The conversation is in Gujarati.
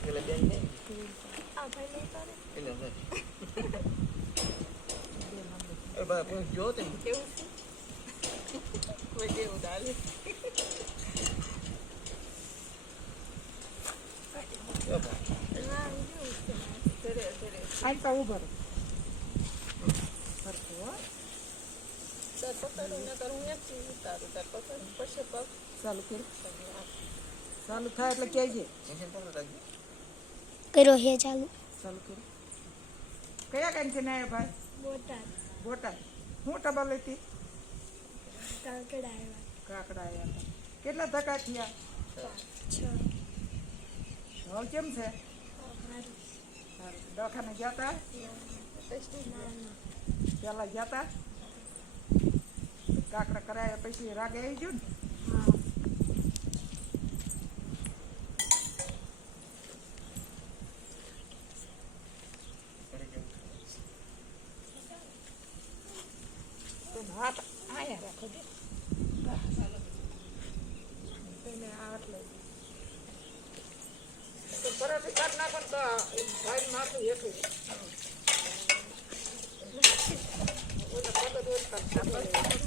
પેલા બેન ને આ ભાઈ નહીં કરે એટલે એ બા જો તે કેવું છે વજે ઉડાલે જો બા ના કેવું છે કરે કરે આઈ તો ઉભર સરખું હો તાર પકડું ને કરું એક ચીજ ઉતારું તાર પકડ પછી પગ ચાલુ કર ચાલુ થાય એટલે કહેજે મશીન પકડ રાખજો કર્યો હે ચાલુ. ચાલુ કર કયા કાંઈ ને આવ્યા ભાઈ બોટાદ બોટાદ હું ટબા લેતી કાકડા આવ્યા કાકડા આવ્યા હતા કેટલા ધક્કા થયા 6 હવે કેમ છે મારું સારું દવાખાને ગયા હતા ના પહેલાં ગયા હતા કાકડા કરાયા પછી રાગે આવી ગયું ને હા તો હાથ આયા રાખો દે એને હાથ લઈ તો પરાઠી કાઢ નાખો ને તો ભાઈ માથું હેઠું ઓલા પગ દોડ કરતા